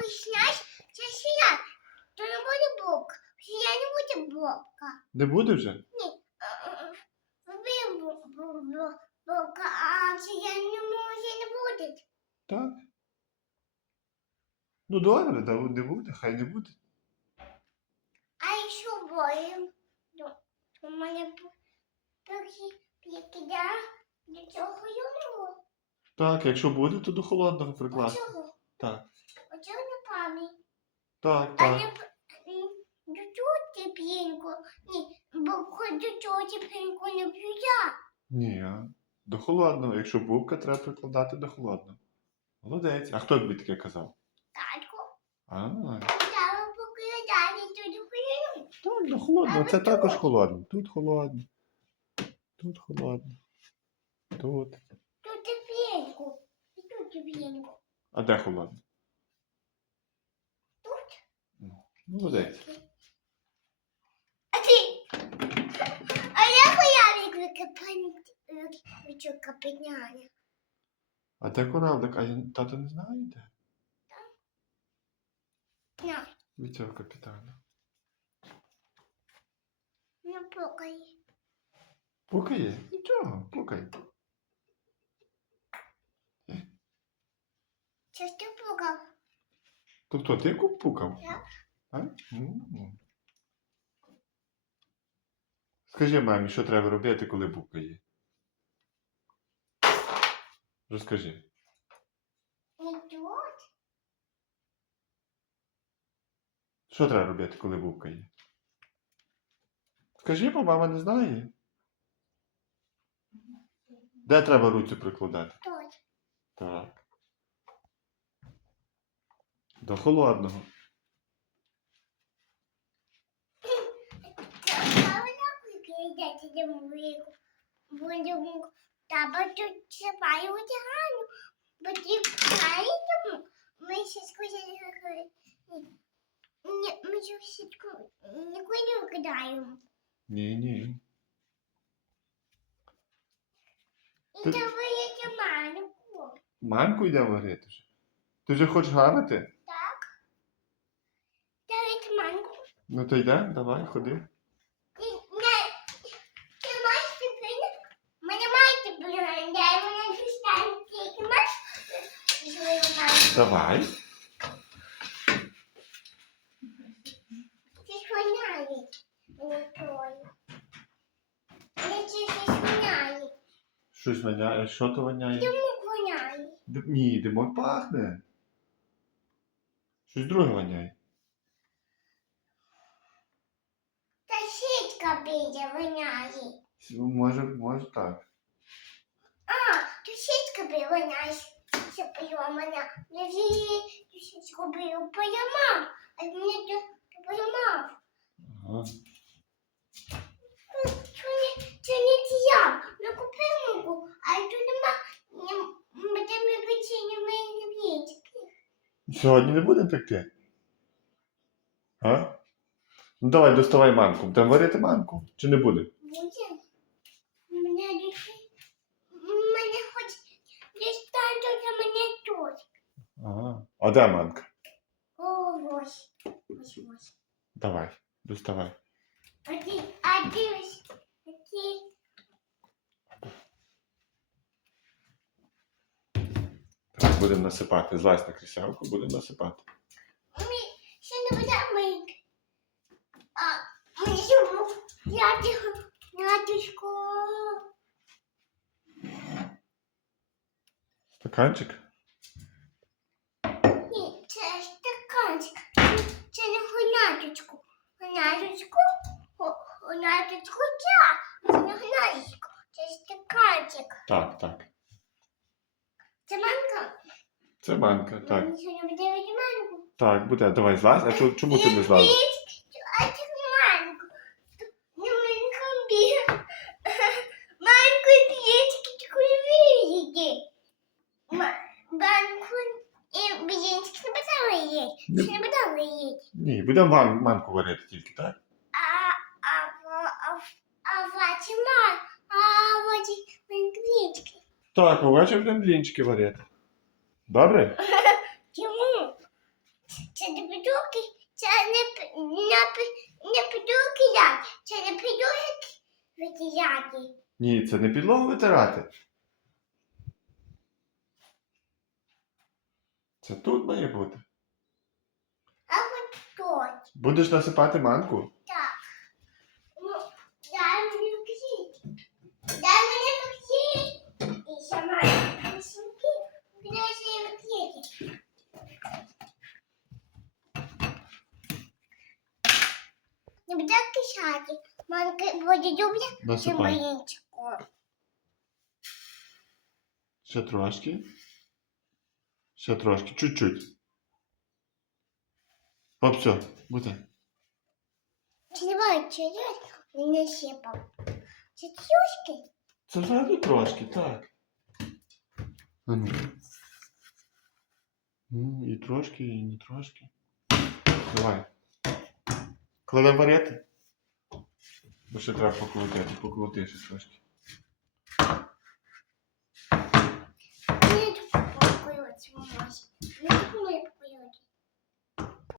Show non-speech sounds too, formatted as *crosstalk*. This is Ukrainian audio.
Знаєш, це сіяк. То не буде бок. Я не буде бока. Не буде вже? Ви бока, а я не можу не буде. Так. Ну добре, да, не буде, хай не буде. А що боїм? У мене трохи підкида до цього юного. Так, якщо буде, то до холодного прикласти. Так. Так, так. не п- м, до цього тепленько. Ні, бо хоч до цього не п'ю я. Ні, до холодного. Якщо бубка, треба прикладати до холодного. Молодець. А хто тобі таке казав? Татко, А, треба покидати туди хвилину. так, до холодного. Це також холодно. Тут холодно. Тут холодно. Тут. Тут. І тут тепленько. А де холодно? Тут. Молодець. А ти? А я хуявик викопанить. Вичука підняли. А де кораблик? А тато не знає де? На, Від цього капітана. не пукай. Пукає? Нічого, пукай. Ж ти пукав? Тобто ти пукав? Так. А? Скажи мамі, що треба робити, коли пукає? Розкажи. Що треба робити, коли букає? Скажи, бо мама не знає. Де треба руцю прикладати? Тут. Так. До холодного. Будемо таба тут чіпаю одягану. Бо ти знаєте, ми сказали, не, ми ж сітку ніколи не викидаємо. Ні, ні. І Ти- то виїде манку. Манку йде варити вже. Ти вже хочеш гарити? Так? Давайте манку. Ну то йде, давай, ходи. Ти не... Ти маєш тепер? Мене маєте блюдо, дай мене дістану. Ти маєш? Свою манку. Давай. Ти ж воняє. Не той. Не ти щось воняє. Воняє. Що то воняє? Димок воняє. Д- Ні, димок пахне. Щось друге воняє. Та сітка біля воняє. Може, може так. А, то сітка біля воняє. Це поламана. Я її сітку поламав. А мені то поламав. Ага. Це не, це не я. Ну купив муку, а тут нема. Не, буде ми печені мої вічки. Сьогодні не будемо пекти? А? Ну давай, доставай манку. Будемо варити манку? Чи не буде? Буде. Мене душі. Мене хоч дістати до мене тут. Ага. А де манка? О, ось. Ось, ось. Давай, доставай. Ось. А ти. Так, будемо насипати. Злазь на крісявку, будемо насипати. Ми ще не буде мить. А, ми живу. Я тихо. Натюшку. Стаканчик? Ні, це стаканчик. Це не гоняточку. Гоняточку? Гоняточку ця. Це не. Це стаканчик. Так, так. Це манка. Це манка, так. Мені сьогодні буде манку. Так, буде. Давай злазь. А чо- чому ти не злазиш? А манку. Не манку. Манку. Манку і б'єчки не їсть. Не- Ще не бажали їсть. Ні, будемо вам манку варити тільки, так? А, а, в- а, а, ваші ман, а, ваші манквічки. Так, увечері будемо блінчики варити. Добре? *laughs* Чому? Це не підуки, це не, не, пи- не підуки ляти, це не підуки витіляти. Ні, це не підлогу витирати. Це тут має бути. А от тут. Будеш насипати манку? Так. Ну, дай мені вкусить. Дай мені вкусить. І сама вкусинки. Дай ще вкусить. Не буде кишати. Манки буде цим Насипай. боїнчиком. Ще трошки. Ще трошки, чуть-чуть. Оп, все, буде. Сливай через не сипав. Тюшки. Це ззаду трошки, так. А ну. Ну, і трошки, і не трошки. Давай. Кладемо варити. Бо ще треба покрутити, покрути ще трошки. купила цю мазь. Не купила я купила.